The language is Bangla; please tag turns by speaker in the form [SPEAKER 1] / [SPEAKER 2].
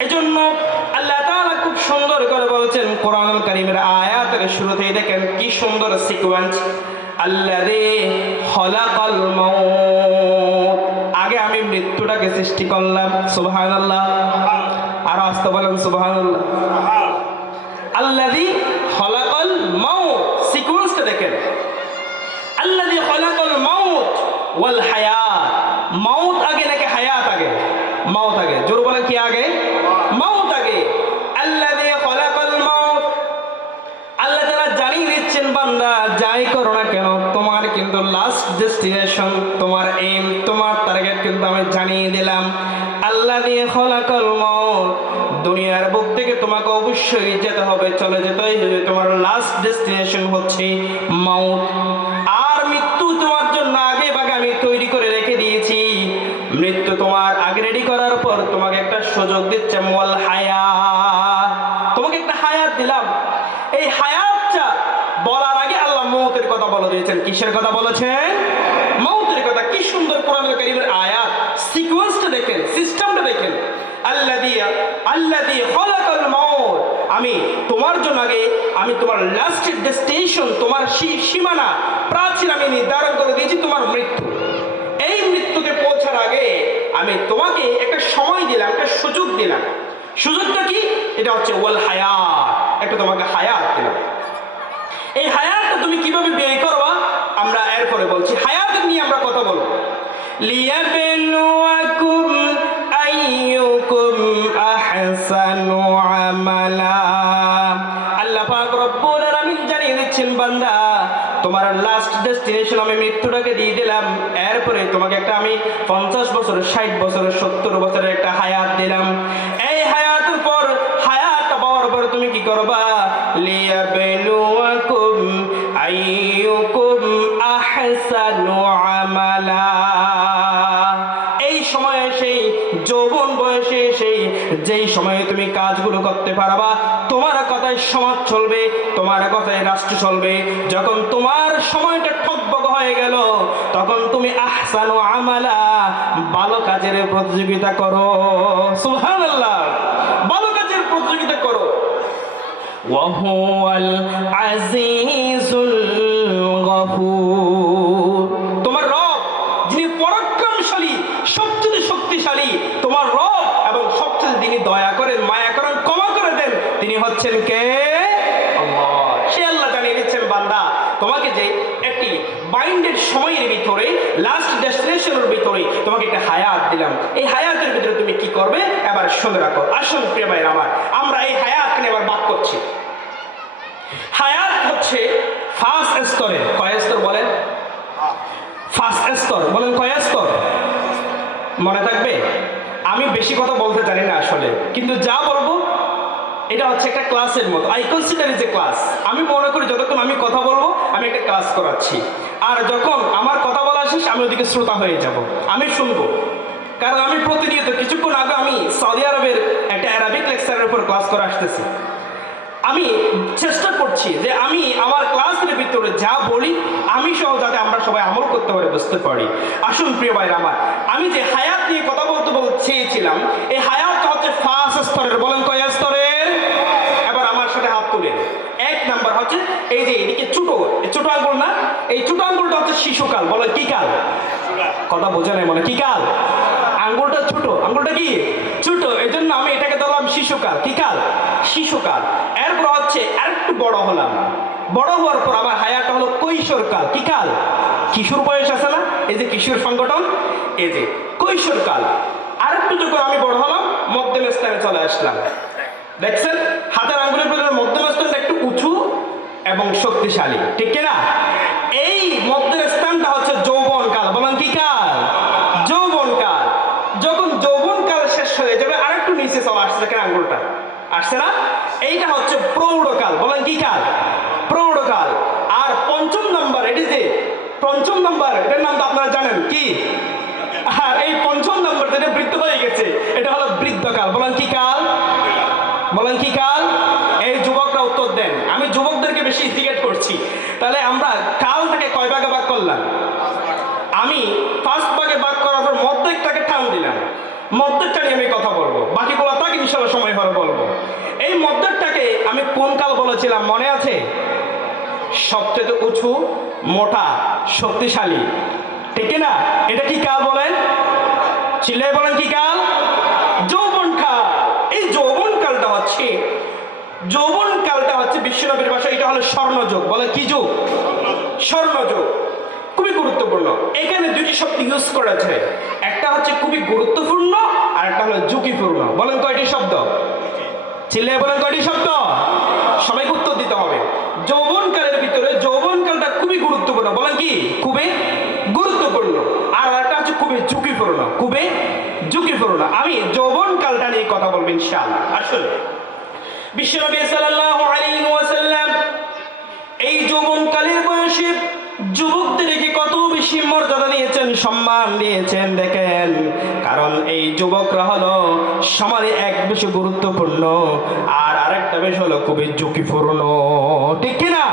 [SPEAKER 1] এজন্য আল্লাহ তাআলা খুব সুন্দর করে বলেছেন কোরআনুল কারীমের আয়াতের শুরুতেই দেখেন কি সুন্দর সিকোয়েন্স আল্লাযী খলাকাল মাউত। আগে আমি মৃত্যুটাকে সৃষ্টি করলাম, সুবহানাল্লাহ। আর আস্তে বলেন, সুবহানাল্লাহ। আল্লাযী খলাকাল মাউত। সিকোয়েন্সটা দেখেন। আল্লাযী খলাকাল মাউত ওয়াল হায়াত। মাউত আগে নাকি হায়াত আগে? মাউত আগে জোর বলেন কি আগে? মাউত আগে আল্লাযী খলাকাল মাউত। আল্লাহ তাআলা জানিয়ে দিচ্ছেন, বান্দা, যাই করো না কেন, তোমার কিন্তু লাস্ট ডেস্টিনেশন তোমার এম তোমার টার্গেট কিন্তু আমি জানিয়ে দিলাম। আল্লাহ দিয়ে খলাকাল মাউত। দুনিয়ার বুক থেকে তোমাকে অবশ্যই যেতে হবে। চলে হবে। তোমার লাস্ট ডেস্টিনেশন হচ্ছে মাউত। আগে রেডি করার পর তোমাকে একটা সুযোগ দিচ্ছে মোয়াল হায়া তোমাকে একটা হায়াত দিলাম। এই হায়াতটা বলার আগে আল্লাহ মৌতের কথা বলে দিয়েছেন। কিসের কথা বলেছেন? মৌতের কথা। কি সুন্দর কোরআনুল কারীমের আয়াত। সিকোয়েন্সটা দেখেন সিস্টেমটা দেখেন। আল্লাযী আল্লাযী খলাকাল মাউত। আমি তোমার জন্য আগে, আমি তোমার লাস্ট ডেস্টিনেশন তোমার সীমানা, প্রাচীর আমি নির্ধারণ করে দিয়েছি, তোমার মৃত্যু। এই মৃত্যুকে পৌঁছার আগে আমি তোমাকে একটা সময় দিলাম, একটা সুযোগ দিলাম। সুযোগটা কি? এটা হচ্ছে ওয়াল হায়াত। একটা তোমাকে হায়াত দিলাম। এই হায়াতটা তুমি কীভাবে ব্যয় করবা? আমরা এরপরে বলছি। হায়াত নিয়ে আমরা কথা বলব। লিয়া লিয়াবলুয়াকুম তোমার লাস্ট ডেস্টিনেশন আমি মৃত্যুটাকে দিয়ে দিলাম। এরপরে তোমাকে একটা আমি পঞ্চাশ বছরের ষাট বছরের সত্তর বছরের একটা হায়াত দিলাম। এই হায়াতের পর হায়াত পাওয়ার পর তুমি কি করবা? আহসানু আমালা। এই সময়ে সেই যৌবন বয়সে, সেই, যেই সময়ে তুমি কাজগুলো করতে পারবা কথায় সমাজ চলবে, তোমার কথায় রাষ্ট্র চলবে। যখন তোমার সময়টা ঠকবক হয়ে গেল, তখন তুমি আহসান আমালা, ভালো কাজের প্রতিযোগিতা করো। সুহান আল্লাহ ভালো কাজের প্রতিযোগিতা করো। ওয়াহুয়াল আজিজুল গফুর। তোমার রব, যিনি পরাক্রমশালী, সবচেয়ে শক্তিশালী, তোমার রব এবং সবচেয়ে যিনি দয়া করেন, মায়া হচ্ছেন কে? সে আল্লাহ জানিয়ে দিচ্ছেন, বান্দা, তোমাকে যে একটি বাইন্ডেড সময়ের ভিতরে লাস্ট ডেস্টিনেশনের ভিতরে তোমাকে একটা হায়াত দিলাম। এই হায়াতের ভিতরে তুমি কি করবে? এবার শুনে রাখো। আসুন, প্রিয় ভাইয়ের আমার, আমরা এই হায়াত নিয়ে এবার বাক করছি। হায়াত হচ্ছে ফার্স্ট স্তরে। কয় স্তর বলেন? ফার্স্ট স্তর। বলেন কয় স্তর? মনে থাকবে? আমি বেশি কথা বলতে জানি না আসলে। কিন্তু যা বলব এটা হচ্ছে একটা ক্লাসের মতো। I consider is a class আমি মনে করি যতক্ষণ আমি কথা বলব, আমি একটা ক্লাস করাচ্ছি। আর যখন আমার কথা বলা শেষ, আমি ওদিকে শ্রোতা হয়ে যাব। আমি শুনব। কারণ আমি প্রতিনিয়ত, কিছুক্ষণ আগে আমি সৌদি আরবের একটা অ্যারাবিক লেকচারের উপর ক্লাস করে আসতেছি। আমি চেষ্টা করছি যে আমি আমার ক্লাসের ভিতরে যা বলি, আমি সহ যাতে আমরা সবাই আমল করতে পারি, বুঝতে পারি। আসুন, প্রিয় ভাইরা আমার, আমি যে হায়াত নিয়ে কথা বলতে বলতে চেয়েছিলাম এই হায়াতটা হচ্ছে ফার্স্ট স্তরের। বলেন কয় স্তরের এবার আমার সাথে হাত তুলেন এক নাম্বার হচ্ছে এই যে এদিকে ছোট ছোট আঙ্গুল না? এই ছোট আঙ্গুলটা হচ্ছে শিশুকাল। বলো, কি কাল? কথা বোঝা নাই মনে কি কাল? আঙ্গুলটা ছোট। আঙ্গুলটা কি? ছোট। এই জন্য আমি এটাকে ধরলাম শিশুকাল। কি কাল? শিশুকাল। এরপর হচ্ছে আরেকটু বড় হলাম। বড় হওয়ার পর আমার হায়াটা হলো কৈশোর কাল কি কাল? কিশোর বয়স আছে না? এই যে কিশোর সংগঠন। এই যে, কৈশোরকাল। আরেকটু যখন আমি বড় হলাম, মধ্যম স্থানে চলে আসলাম। দেখছেন হাতের আঙ্গুলের ভিতরে মধ্যম স্থানটা একটু উঁচু এবং শক্তিশালী। ঠিক কিনা? এই মধ্যের স্থানটা হচ্ছে যৌবন কাল বলেন কি কাল? যৌবন কাল যখন যৌবন কাল শেষ হয়ে যাবে, আরেকটু নিচে চলে আসছে, দেখেন আঙ্গুলটা। আসছে না? এইটা হচ্ছে প্রৌঢ়কাল। বলেন কি কাল? প্রৌঢ়কাল। আর পঞ্চম নাম্বার, এটি যে? পঞ্চম নাম্বার, এটার নাম তো আপনারা জানেন, কি? আর এই পঞ্চম নাম্বার যেটা বৃদ্ধ হয়ে গেছে, এটা হলো বৃদ্ধকাল বলেন কি কাল? বলেন কি কাল এই যুবকরা উত্তর দেন আমি যুবকদেরকে বেশি ইন্ডিকেট করছি তাহলে আমরা কালটাকে কয় ভাগে ভাগ করলাম আমি ফার্স্ট ভাগে ভাগ করার পর মধ্যেকটাকে টান দিলাম। আমি কথা বলব। বাকিগুলো সময় হলে বলব। এই আমি কোন কাল বলেছিলাম? মনে আছে? সবচেয়ে উঁচু, মোটা, শক্তিশালী। ঠিক না এটা কি কাল বলেন? চিল্লাই বলেন কি কাল? যৌবন কাল। এই যৌবন কালটা হচ্ছে, যৌবন কালটা হচ্ছে বিশ্বনবীর ভাষা। এটা হলো স্বর্ণযুগ। বলে কি যুগ? স্বর্ণযুগ। খুবই গুরুত্বপূর্ণ। এখানে দুটি শব্দ ইউজ করেছে একটা হচ্ছে খুবই গুরুত্বপূর্ণ আর একটা হলো ঝুঁকিপূর্ণ। বলেন কয়টি শব্দ? চিল্লাই বলেন কয়টি শব্দ? সবাইকে উত্তর দিতে হবে। যৌবনকালের ভিতরে যৌবনকালটা খুবই গুরুত্বপূর্ণ। বলেন কি? খুবই গুরুত্বপূর্ণ। আর একটা হচ্ছে খুবই ঝুঁকিপূর্ণ। খুবই ঝুঁকিপূর্ণ। আমি যৌবনকালটা নিয়ে কথা বলব ইনশাআল্লাহ। আসলে বিশ্বনবী সাল্লাল্লাহু আলাইহি ওয়াসাল্লাম এই যৌবনকালের বয়সে যুবকদেরকে কত বেশি মর্যাদা দিয়েছেন, সম্মান দিয়েছেন, দেখেন? কারণ এই যুবকরা হলো সমাজে এক বেশি গুরুত্বপূর্ণ, আর আরেকটা বেশ হলো খুবই ঝুঁকিপূর্ণ, ঠিক কিনা?